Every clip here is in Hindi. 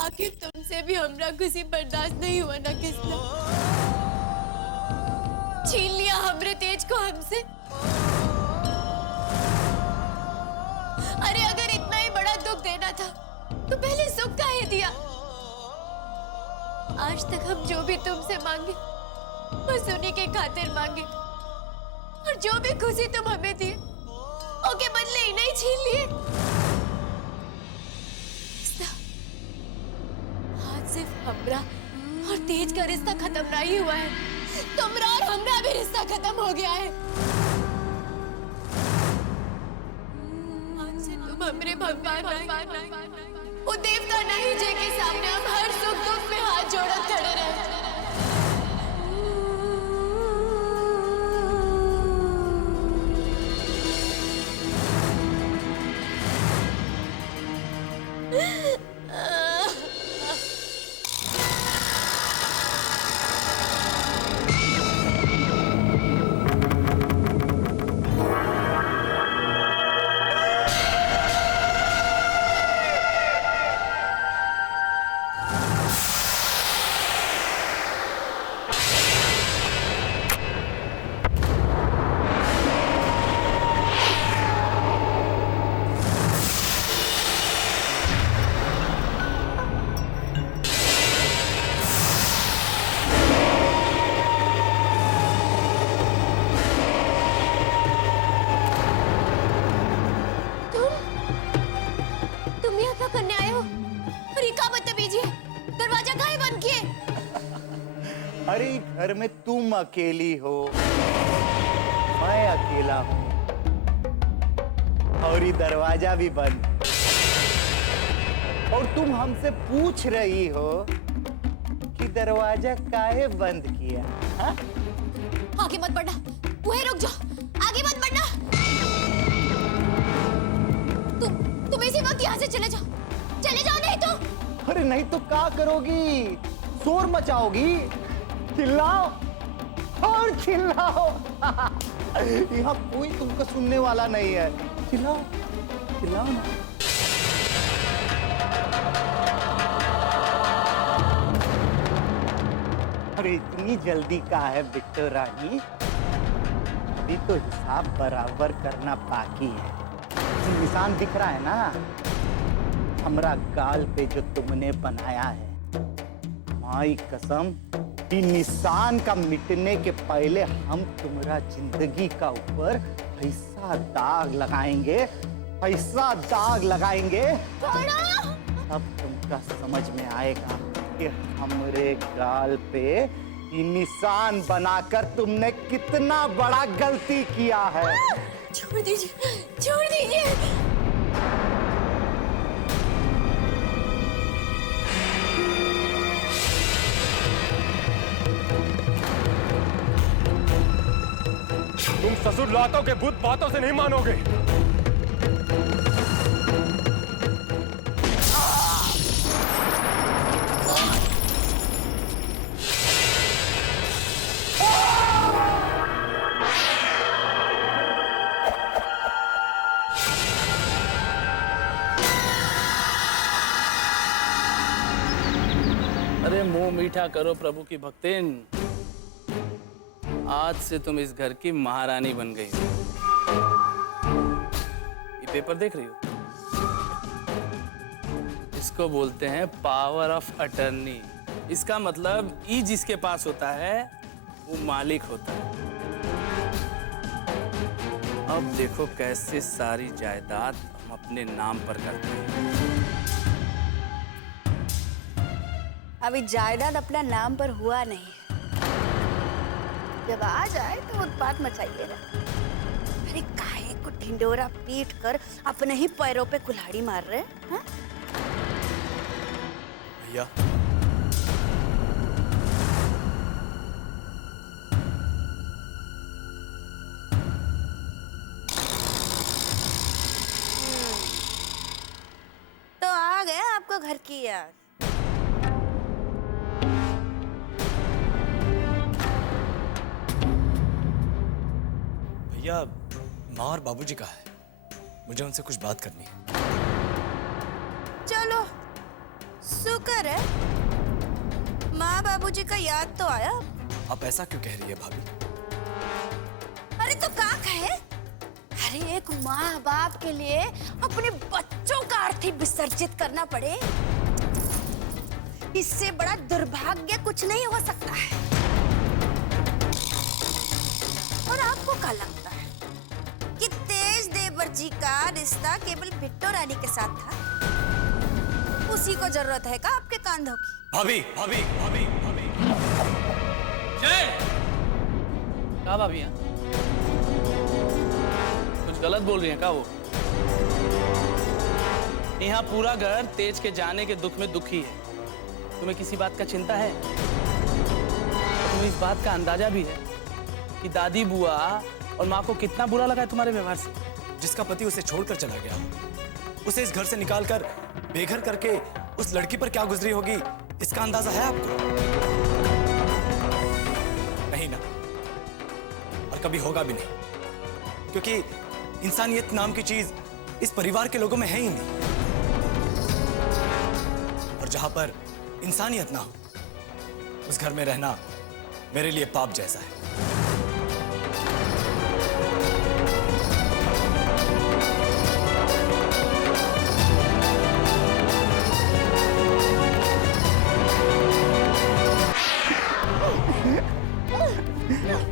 आखिर तुमसे भी हमरा खुशी बर्दाश्त नहीं हुआ ना किसने? छीन लिया हमरे तेज को हमसे। अरे अगर इतना ही बड़ा दुख देना था तो पहले सुख काहे दिया? आज तक हम जो भी तुमसे मांगे बस उन्हीं के खातिर मांगे, और जो भी खुशी तुम हमें दिए ओके बदले ही नहीं छीन लिए। आज सिर्फ हमरा और तेज का रिश्ता खत्म नहीं हुआ है, तुमरा और हमरा भी रिश्ता खत्म हो गया है। आज से तुम हमरे भगवान नहीं, वो देवता नहीं जिनके सामने हम हर सुख दुख में हाथ जोड़कर खड़े रहे। अरे घर में तुम अकेली हो, मैं अकेला हूँ, और ये दरवाजा भी बंद, और तुम हमसे पूछ रही हो कि दरवाजा काहे बंद किया? हा? आगे मत बढ़ना, वहीं रुक जाओ, आगे मत बढ़ना। तुम इसी वक्त यहाँ से चले जाओ नहीं तो। अरे नहीं तो क्या करोगी? शोर मचाओगी, चिल्लाओ और चिल्लाओ। यहाँ कोई तुमको सुनने वाला नहीं है, चिल्लाओ चिल्लाओ ना। अरे इतनी जल्दी का है बिट्टू रानी, अभी तो हिसाब बराबर करना बाकी है। निशान दिख रहा है ना हमरा गाल पे जो तुमने बनाया है, माई कसम, कि निशान का मिटने के पहले हम तुम्हारा जिंदगी का ऊपर ऐसा दाग लगाएंगे, ऐसा दाग लगाएंगे, तब तुमका समझ में आएगा कि हमरे गाल पे ये निशान बनाकर तुमने कितना बड़ा गलती किया है। छोड़ दीजिए, छोड़ दीजिए। तुम ससुर लातों के भूत बातों से नहीं मानोगे। अरे मुंह मीठा करो प्रभु की भक्तिन, आज से तुम इस घर की महारानी बन गई हो। ये पेपर देख रही हो? इसको बोलते हैं पावर ऑफ अटर्नी। इसका मतलब ई जिसके पास होता है वो मालिक होता है। अब देखो कैसे सारी जायदाद हम अपने नाम पर करते हैं। अभी जायदाद अपना नाम पर हुआ नहीं, जब आ जाए तो उत्पात मचाइएगा। अरे काहे को ढिंडोरा पीट कर अपने ही पैरों पे कुल्हाड़ी मार रहे हैं? भैया तो आ गए आपको घर की याद। भैया माँ और बाबूजी कहाँ है? मुझे उनसे कुछ बात करनी है। चलो शुक्र है माँ बाबूजी का याद तो आया। आप ऐसा क्यों कह रही है भाभी? अरे तो क्या कहे? अरे एक माँ बाप के लिए अपने बच्चों का अर्थी विसर्जित करना पड़े, इससे बड़ा दुर्भाग्य कुछ नहीं हो सकता है। और आपको क्या लगता है कि तेज देवर जी का रिश्ता केवल बिट्टो रानी के साथ था? उसी को जरूरत है का आपके कांधों की? भाभी भाभी भाभी भाभी जय क्या भाभी हैं? कुछ गलत बोल रही हैं क्या वो? यहाँ पूरा घर तेज के जाने के दुख में दुखी है। तुम्हें किसी बात का चिंता है? तुम्हें इस बात का अंदाजा भी है कि दादी बुआ और माँ को कितना बुरा लगा है तुम्हारे व्यवहार से? जिसका पति उसे छोड़कर चला गया, उसे इस घर से निकालकर बेघर करके उस लड़की पर क्या गुजरी होगी, इसका अंदाजा है आपको? नहीं ना, और कभी होगा भी नहीं, क्योंकि इंसानियत नाम की चीज इस परिवार के लोगों में है ही नहीं। और जहां पर इंसानियत ना हो, उस घर में रहना मेरे लिए पाप जैसा है।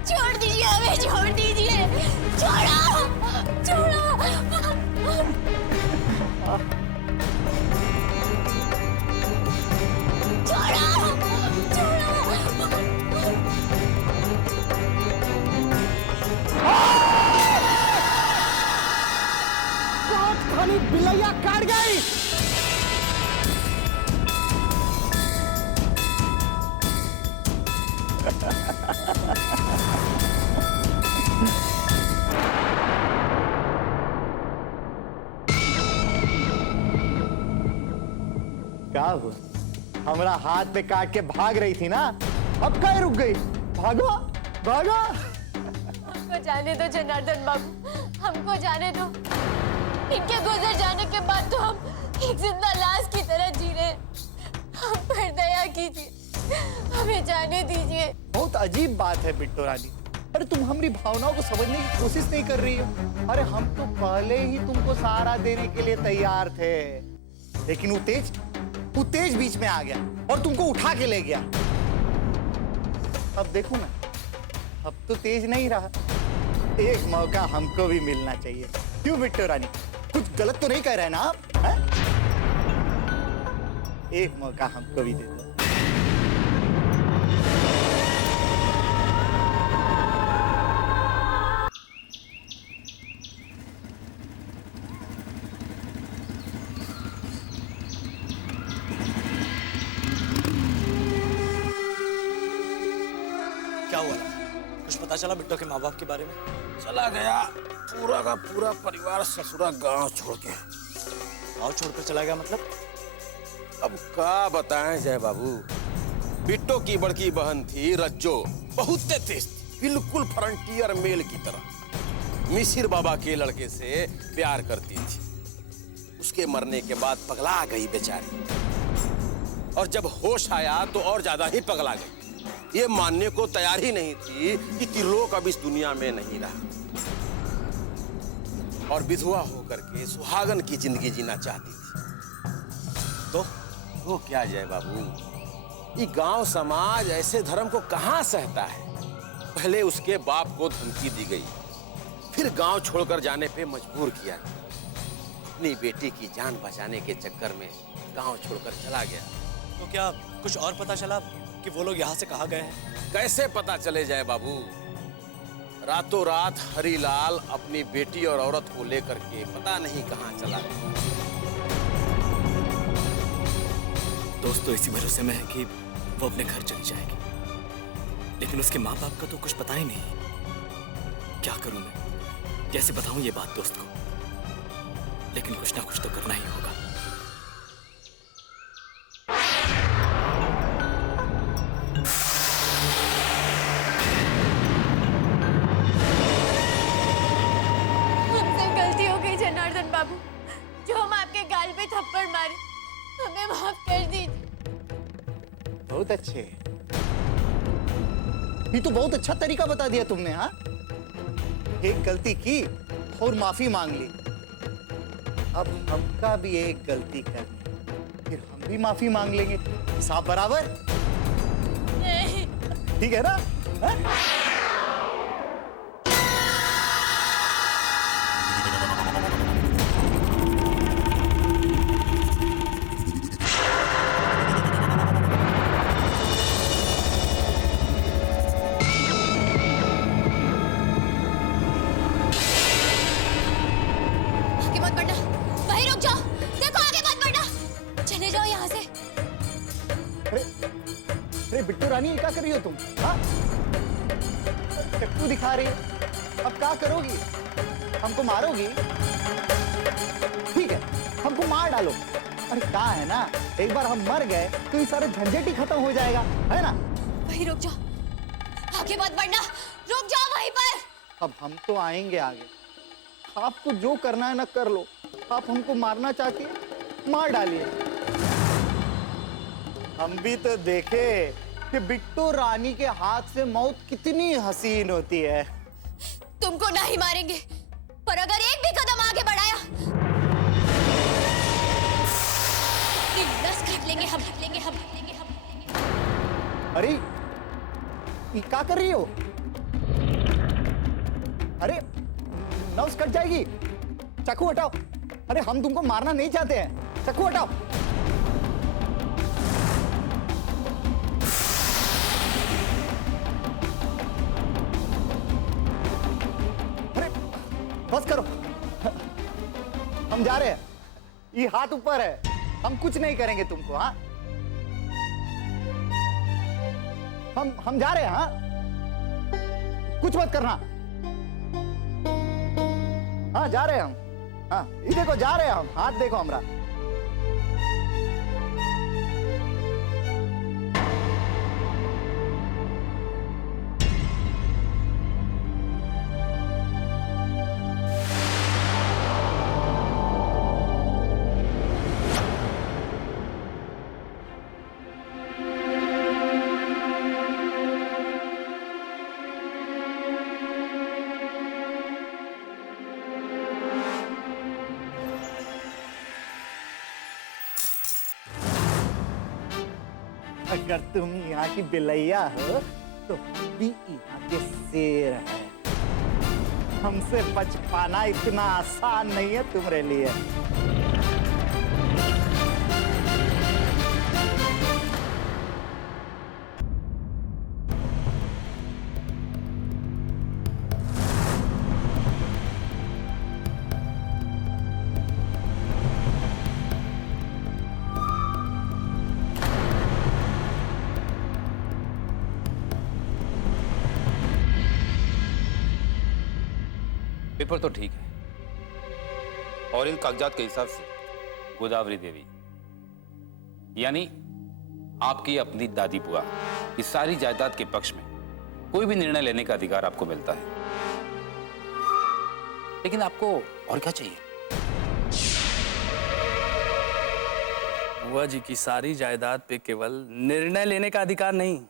छोड़ दीजिए हमें, छोड़ दीजिए, छोड़ो, छोड़ो। खाली बिलैया काट गई। क्या हुआ? हमारा हाथ पे काट के भाग रही थी ना, अब कहीं रुक गई? भागो भागो। हमको जाने दो जनार्दन बाबू, हमको जाने दो। इनके गुजर जाने के बाद तो हम एक जिंदा लाश की तरह जी रहे। हम पर दया कीजिए, हमें जाने दीजिए। बहुत अजीब बात है बिट्टो रानी। अरे तुम हमारी भावनाओं को समझने की कोशिश नहीं कर रही हो। अरे हम तो पहले ही तुमको सहारा देने के लिए तैयार थे, लेकिन वो तेज बीच में आ गया और तुमको उठा के ले गया। अब देखो ना, अब तो तेज नहीं रहा। एक मौका हमको भी मिलना चाहिए। क्यों बिट्टो रानी, कुछ गलत तो नहीं कह रहे ना आप? है? एक मौका हमको भी दे दो। क्या हुआ? कुछ पता चला बिट्टो के माँ बाप के बारे में? चला गया पूरा का पूरा परिवार ससुरा गांव छोड़ के। गाँव छोड़कर चला गया मतलब? अब क्या बताएं जय बाबू। बिट्टो की बड़की बहन थी रज्जो, बहुत तेज थी, बिल्कुल फ्रंटियर मेल की तरह। मिसिर बाबा के लड़के से प्यार करती थी। उसके मरने के बाद पगला गई बेचारी, और जब होश आया तो और ज्यादा ही पगला गई। ये मानने को तैयार ही नहीं थी कि त्रिलोक अब इस दुनिया में नहीं रहा, और विधवा होकर के सुहागन की जिंदगी जीना चाहती थी। तो क्या जय बाबू, ये गांव समाज ऐसे धर्म को कहां सहता है। पहले उसके बाप को धमकी दी गई, फिर गांव छोड़कर जाने पे मजबूर किया। अपनी बेटी की जान बचाने के चक्कर में गांव छोड़कर चला गया। तो क्या कुछ और पता चला कि वो लोग यहाँ से कहाँ गए हैं? कैसे पता चले जय बाबू। रातों रात हरीलाल अपनी बेटी और औरत को लेकर के पता नहीं कहां चला गया। दोस्त तो इसी भरोसे में है कि वो अपने घर चली जाएगी, लेकिन उसके माँ बाप का तो कुछ पता ही नहीं। क्या करूं मैं, कैसे बताऊं ये बात दोस्त को? लेकिन कुछ ना कुछ तो करना ही होगा। हमसे गलती हो गई जनार्दन बाबू, जो हम आपके गाल पे थप्पड़ मारे, हमें माफ कर दीजिए। बहुत अच्छे। ये तो बहुत अच्छा तरीका बता दिया तुमने। हाँ, एक गलती की और माफी मांग ली। अब हमका भी एक गलती करनी, फिर हम भी माफी मांग लेंगे। हिसाब बराबर। नहीं। ठीक है ना? हाँ? आगे मत बढ़ना, वहीं रुक जाओ। देखो आगे मत बढ़ना, चले जाओ यहाँ से। अरे अरे बिट्टू रानी, ये क्या कर रही हो तुम? हाँ, चक्कू दिखा रही है। अब क्या करोगी? हमको मारोगी? ठीक है, हमको मार डालो। अरे क्या है ना, एक बार हम मर गए तो ये सारे झंझट ही खत्म हो जाएगा, है ना? वहीं रुक जाओ, आगे मत बढ़ना, रुक जाओ वहीं पर। अब हम तो आएंगे आगे। आपको जो करना है ना कर लो। आप हमको मारना चाहती है, मार डालिए। हम भी तो देखे कि बिट्टू रानी के हाथ से मौत कितनी हसीन होती है। तुमको नहीं मारेंगे, पर अगर एक भी कदम आगे बढ़ाया, अपनी नस काट लेंगे हम, लेंगे हम, लेंगे हम। अरे ये क्या कर रही हो? अरे नस कट जाएगी। चाकू हटाओ। अरे हम तुमको मारना नहीं चाहते हैं, चाकू हटाओ। अरे बस करो, हम जा रहे हैं। ये हाथ ऊपर है, हम कुछ नहीं करेंगे तुमको। हाँ, हम जा रहे हैं। हाँ, कुछ मत करना। हाँ, जा रहे हैं हम। हाँ, ये देखो जा रहे हैं हम। हाथ देखो हमरा। अगर तुम यहाँ की बिलैया हो तो हम भी यहाँ के शेर हैं। हमसे बच पाना इतना आसान नहीं है तुम्हारे लिए। पेपर तो ठीक है, और इन कागजात के हिसाब से गोदावरी देवी यानी आपकी अपनी दादी बुआ की सारी जायदाद के पक्ष में कोई भी निर्णय लेने का अधिकार आपको मिलता है। लेकिन आपको और क्या चाहिए? बुआ जी की सारी जायदाद पे केवल निर्णय लेने का अधिकार नहीं,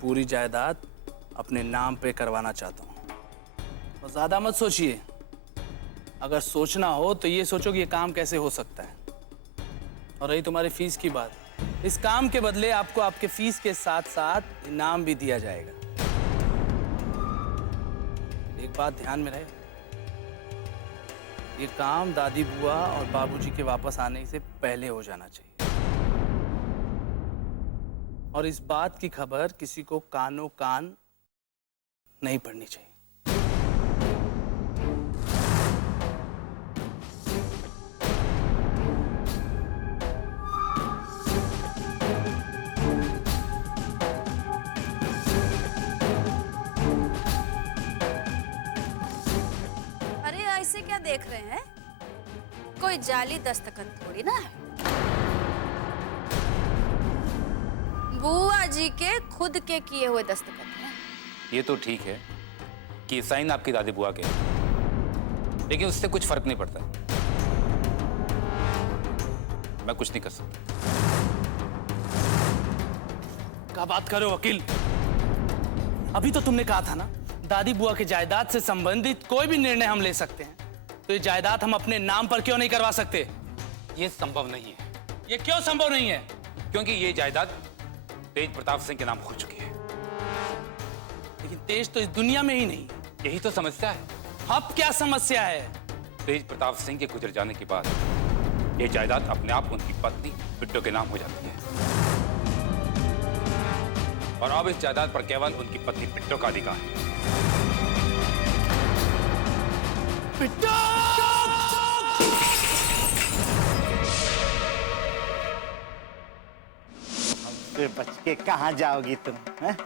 पूरी जायदाद अपने नाम पे करवाना चाहता हूं। और ज्यादा मत सोचिए, अगर सोचना हो तो ये सोचो कि ये काम कैसे हो सकता है। और रही तुम्हारी फीस की बात, इस काम के बदले आपको आपके फीस के साथ साथ इनाम भी दिया जाएगा। एक बात ध्यान में रहे, ये काम दादी बुआ और बाबूजी के वापस आने से पहले हो जाना चाहिए। और इस बात की खबर किसी को कानो कान नहीं पड़नी चाहिए। अरे ऐसे क्या देख रहे हैं? कोई जाली दस्तखत थोड़ी ना है। बुआ जी के खुद के किए हुए दस्तखत हैं। ये तो ठीक है कि साइन आपकी दादी बुआ के हैं, लेकिन उससे कुछ फर्क नहीं पड़ता। मैं कुछ नहीं कर सकता। क्या बात कर रहे हो वकील? अभी तो तुमने कहा था ना, दादी बुआ के जायदाद से संबंधित कोई भी निर्णय हम ले सकते हैं, तो ये जायदाद हम अपने नाम पर क्यों नहीं करवा सकते? ये संभव नहीं है। ये क्यों संभव नहीं है? क्योंकि ये जायदाद तेज प्रताप सिंह के नाम हो चुकी है। लेकिन तेज तो इस दुनिया में ही नहीं। यही तो समस्या है। अब क्या समस्या है? तेज प्रताप सिंह के गुजर जाने के बाद ये जायदाद अपने आप उनकी पत्नी बिट्टो के नाम हो जाती है, और अब इस जायदाद पर केवल उनकी पत्नी बिट्टो का अधिकार है। बिट्टो! हमसे बच के कहाँ जाओगी तुम, हैं?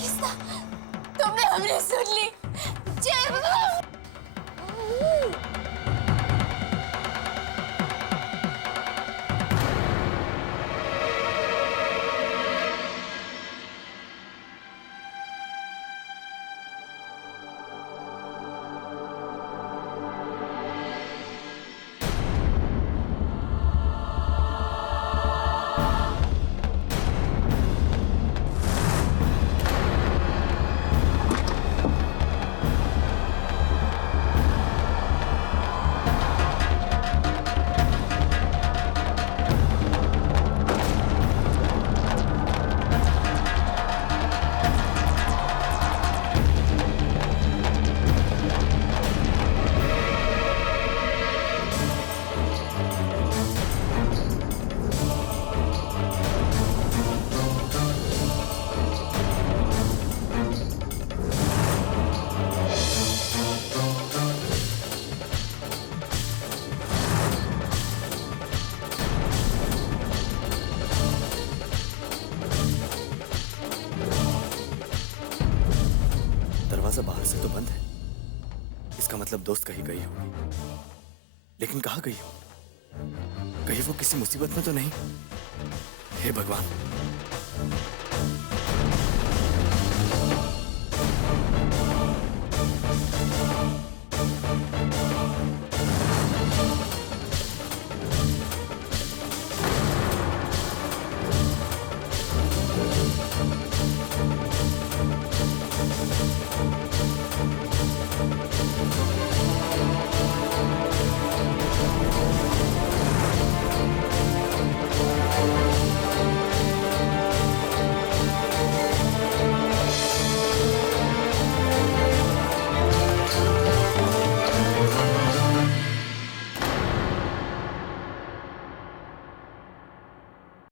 किस्सा तुमने हमने सुन ली। जय भगवान। दरवाजा बाहर से तो बंद है, इसका मतलब दोस्त कहीं गई होगी। लेकिन कहाँ गई हो? कहीं वो किसी मुसीबत में तो नहीं? हे भगवान।